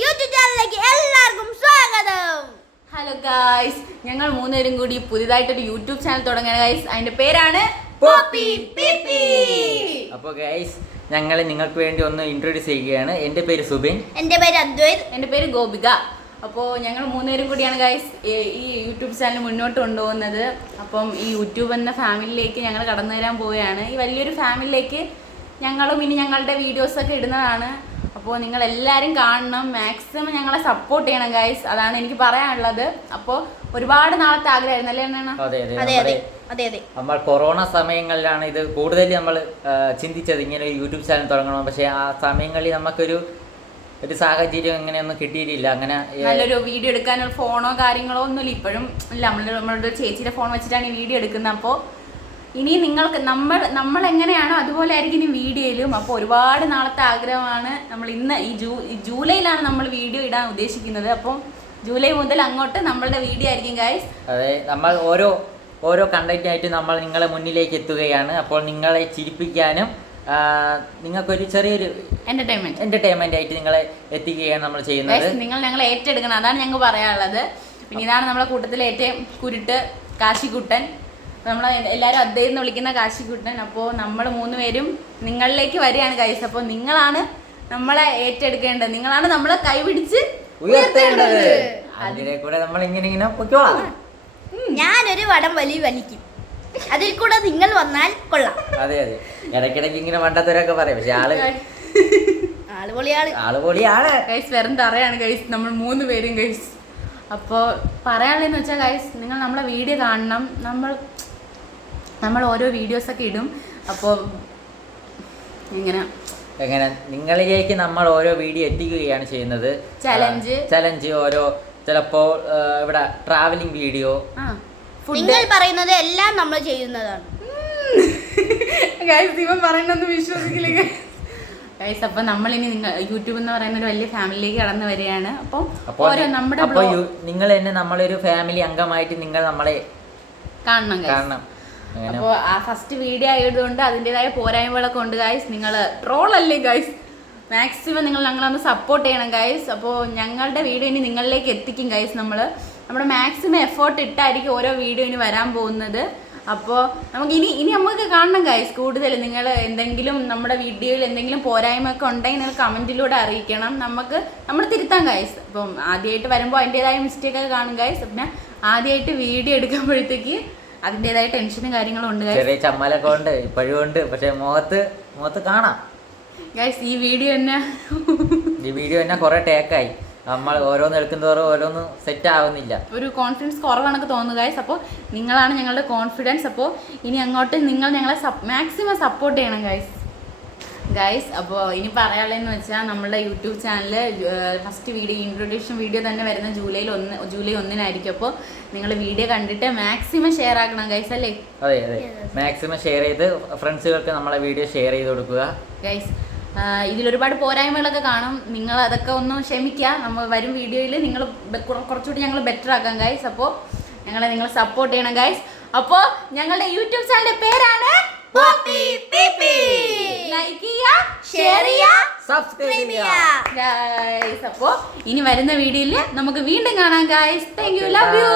YouTube ചാനലിലേക്ക് എല്ലാവർക്കും സ്വാഗതം. ഹലോ ഗായ്സ്, ഞങ്ങൾ മൂന്നുപേരും കൂടി പുതിയതായിട്ടൊരു യൂട്യൂബ് ചാനൽ തുടങ്ങിയ ഗായ്സ്. അതിന്റെ പേരാണ് പോപ്പി പിപ്പി. അപ്പോൾ ഗൈസ്, ഞങ്ങൾ നിങ്ങൾക്ക് വേണ്ടി ഒന്ന് ഇൻട്രൊഡ്യൂസ് ചെയ്യുകയാണ്. എൻ്റെ പേര് സുബിൻ. എൻ്റെ പേര് അദ്വൈത്. എൻ്റെ പേര് ഗോപിക. അപ്പോൾ ഞങ്ങൾ മൂന്നുപേരും കൂടിയാണ് ഗായ്സ് ഈ യൂട്യൂബ് ചാനൽ മുന്നോട്ട് കൊണ്ടുപോകുന്നത്. അപ്പം ഈ യൂട്യൂബ് എന്ന ഫാമിലിയിലേക്ക് ഞങ്ങൾ കടന്നു വരാൻ പോവുകയാണ്. ഈ വലിയൊരു ഫാമിലിയിലേക്ക് ഞങ്ങളും ഇനി ഞങ്ങളുടെ വീഡിയോസൊക്കെ ഇടുന്നതാണ്. അപ്പോൾ നിങ്ങൾ എല്ലാവരും കാണണം, മാക്സിമം ഞങ്ങളെ സപ്പോർട്ട് ചെയ്യണം ഗൈസ്. അതാണ് എനിക്ക് പറയാനുള്ളത്. അപ്പോൾ ഒരുപാട് നാളത്തെ ആഗ്രഹമായിരുന്നു അല്ലേ അണ്ണാ? അതെ. നമ്മൾ കൊറോണ സമയങ്ങളിലാണ് ഇത് കൂടുതൽ നമ്മൾ ചിന്തിച്ചത്, ഇങ്ങനെ ഒരു യൂട്യൂബ് ചാനൽ തുടങ്ങണം. പക്ഷേ ആ സമയങ്ങളിൽ നമുക്കൊരു സാഹചര്യം ഇങ്ങനെയൊന്നും കിട്ടിയിട്ടില്ല. അങ്ങനെ നല്ലൊരു വീഡിയോ എടുക്കാനുള്ള ഫോണോ കാര്യങ്ങളോ ഒന്നുമില്ല ഇപ്പോഴും. ഇല്ല, നമ്മളുടെ ചേച്ചിയുടെ ഫോൺ വെച്ചിട്ടാണ് ഈ വീഡിയോ എടുക്കുന്നത്. അപ്പോൾ ഇനി നിങ്ങൾക്ക് നമ്മൾ എങ്ങനെയാണോ അതുപോലെ ആയിരിക്കും ഇനി വീഡിയോയിലും. അപ്പോൾ ഒരുപാട് നാളത്തെ ആഗ്രഹമാണ്. നമ്മൾ ഇന്ന് ഈ ജൂലൈയിലാണ് നമ്മൾ വീഡിയോ ഇടാൻ ഉദ്ദേശിക്കുന്നത്. അപ്പം ജൂലൈ മുതൽ അങ്ങോട്ട് നമ്മളുടെ വീഡിയോ ആയിരിക്കും ഗൈസ്. അതെ, നമ്മൾ ഓരോ കണ്ടന്റ് ആയിട്ട് നമ്മൾ നിങ്ങളെ മുന്നിലേക്ക് എത്തുകയാണ്. അപ്പോൾ നിങ്ങളെ ചിരിപ്പിക്കാനും നിങ്ങൾക്കൊരു ചെറിയൊരു എന്റർടൈൻമെന്റ് ആയിട്ട് നിങ്ങളെ എത്തിക്കുകയാണ് നമ്മൾ ചെയ്യുന്നത്. നിങ്ങൾ ഞങ്ങളെ ഏറ്റെടുക്കണം, അതാണ് ഞങ്ങൾ പറയാനുള്ളത്. പിന്നെ ഇതാണ് നമ്മളെ കൂട്ടത്തിലെ ഏറ്റവും കുരുട്ട് കാശിക്കുട്ടൻ. നമ്മൾ എല്ലാവരും അദ്ദേഹം വിളിക്കുന്ന കാശിക്കുട്ടൻ. അപ്പോൾ നമ്മൾ മൂന്നുപേരും നിങ്ങളിലേക്ക് വരികയാണ് ഗൈസ്. അപ്പോൾ നിങ്ങളാണ് നമ്മളെ ഏറ്റെടുക്കേണ്ടത്, നിങ്ങളാണ് നമ്മളെ കൈപിടിച്ച് ഉയർത്തേണ്ടത്. അതിനെ കൂടെ നമ്മൾ ഇങ്ങനെ പൊയ്ക്കോളാം. ഞാനൊരു വടം വലിക്കും, അതിൽ കൂടെ നിങ്ങൾ വന്നാൽ കൊള്ളാം. അതെ, ഇടയ്ക്കിടയ്ക്ക് ഇങ്ങനെ മണ്ടത്തരൊക്കെ പറയും, പക്ഷെ ആള് പൊളിയാണ് ഗൈസ്. വെറും തറയാണ് ഗൈസ് നമ്മൾ മൂന്നുപേരും ഗൈസ്. അപ്പോൾ പറയാനുള്ളതെന്ന് വെച്ചാൽ ഗൈസ്, നിങ്ങൾ നമ്മളെ വീഡിയോ കാണണം. നമ്മൾ ഓരോ വീഡിയോസൊക്കെ ഇടും. അപ്പോൾ എങ്ങനെ നിങ്ങളിലേക്ക് നമ്മൾ ഓരോ വീഡിയോ എത്തിക്കുകയാണ് ചെയ്യുന്നത്. ചലഞ്ച് ഓരോ, ചിലപ്പോൾ ഇവിടെ ട്രാവലിംഗ് വീഡിയോ, നിങ്ങൾ പറയുന്നത് എല്ലാം നമ്മൾ ചെയ്യുന്നതാണ് ഗൈസ്. ഇവൻ പറയുന്നൊന്നും വിശ്വസിക്കില്ല ഗൈസ്. അപ്പം നമ്മളിനി യൂട്യൂബ് എന്ന് പറയുന്ന ഒരു വലിയ ഫാമിലിയിലേക്ക് കടന്നു വരികയാണ്. അപ്പോൾ നിങ്ങൾ തന്നെ നമ്മളൊരു ഫാമിലി അംഗമായിട്ട് നിങ്ങൾ നമ്മളെ കാണണം. അപ്പോൾ ആ ഫസ്റ്റ് വീഡിയോ ആയതുകൊണ്ട് അതിൻ്റെതായ പോരായ്മകളൊക്കെ ഉണ്ട് ഗൈസ്. നിങ്ങൾ ട്രോളല്ലേ ഗൈസ്, മാക്സിമം നിങ്ങൾ ഞങ്ങളൊന്ന് സപ്പോർട്ട് ചെയ്യണം ഗൈസ്. അപ്പോൾ ഞങ്ങളുടെ വീഡിയോ ഇനി നിങ്ങളിലേക്ക് എത്തിക്കും ഗൈസ്. നമ്മുടെ മാക്സിമം എഫേർട്ട് ഇട്ടായിരിക്കും ഓരോ വീഡിയോ ഇനി വരാൻ പോകുന്നത്. അപ്പോൾ നമുക്ക് ഇനി നമുക്ക് കാണണം ഗൈസ്. കൂടുതൽ നിങ്ങൾ എന്തെങ്കിലും നമ്മുടെ വീഡിയോയിൽ എന്തെങ്കിലും പോരായ്മയൊക്കെ ഉണ്ടെങ്കിൽ നിങ്ങൾ കമൻറ്റിലൂടെ അറിയിക്കണം. നമ്മൾ തിരുത്താം ഗൈസ്. അപ്പം ആദ്യമായിട്ട് വരുമ്പോൾ അതിൻ്റെതായ മിസ്റ്റേക്കൊക്കെ കാണും ഗൈസ്. പിന്നെ ആദ്യമായിട്ട് വീഡിയോ എടുക്കുമ്പോഴത്തേക്ക് അതിൻ്റെതായ ടെൻഷനും കാര്യങ്ങളും ഉണ്ട് ഗൈസ്. ചെറിയ ചമ്മലൊക്കെ ഉണ്ട്, ഇപ്പോഴും ഉണ്ട്, പക്ഷെ മുഖത്ത് കാണാം ഗൈസ്. ഈ വീഡിയോ തന്നെ കുറെ ടേക്കായി. നമ്മൾ ഓരോന്ന് എടുക്കുന്നതോറും ഓരോന്നും സെറ്റ് ആവുന്നില്ല, ഒരു കോൺഫിഡൻസ് കുറവാണെന്ന് തോന്നുന്നു ഗൈസ്. അപ്പോൾ നിങ്ങളാണ് ഞങ്ങളുടെ കോൺഫിഡൻസ്. അപ്പോൾ ഇനി അങ്ങോട്ട് നിങ്ങൾ ഞങ്ങളെ മാക്സിമം സപ്പോർട്ട് ചെയ്യണം ഗൈസ്. അപ്പോൾ ഇനി പറയാനുള്ളതെന്ന് വെച്ചാൽ നമ്മളുടെ YouTube channel first video introduction video തന്നെ വരുന്ന ജൂലൈ 1 അപ്പോൾ നിങ്ങൾ വീഡിയോ കണ്ടിട്ട് മാക്സിമം ഷെയർ ആക്കണം ഗൈസ്, അല്ലേ? അതെ, മാക്സിമം ഷെയർ ചെയ്ത് ഫ്രണ്ട്സുകൾക്ക് നമ്മളെ വീഡിയോ ഷെയർ ചെയ്ത് കൊടുക്കുക ഗൈസ്. ഇതിലൊരുപാട് പോരായ്മകളൊക്കെ കാണും, നിങ്ങൾ അതൊക്കെ ഒന്ന് ക്ഷമിക്കുക. നമ്മൾ വരും വീഡിയോയിൽ നിങ്ങൾ കുറച്ചുകൂടി ഞങ്ങൾ ബെറ്റർ ആക്കാം ഗൈസ്. അപ്പോൾ നിങ്ങൾ സപ്പോർട്ട് ചെയ്യണം ഗൈസ്. അപ്പോൾ ഞങ്ങളുടെ യൂട്യൂബ് ചാനലിന്റെ പേരാണ് പോപ്പി പിപ്പി. ലൈക്ക് ചെയ്യുക, ഷെയർ ചെയ്യുക, സബ്സ്ക്രൈബ് ചെയ്യുക ഗൈസ്. അപ്പോൾ ഇനി വരുന്ന വീഡിയോയിൽ നമുക്ക് വീണ്ടും കാണാം guys. Thank you, love you.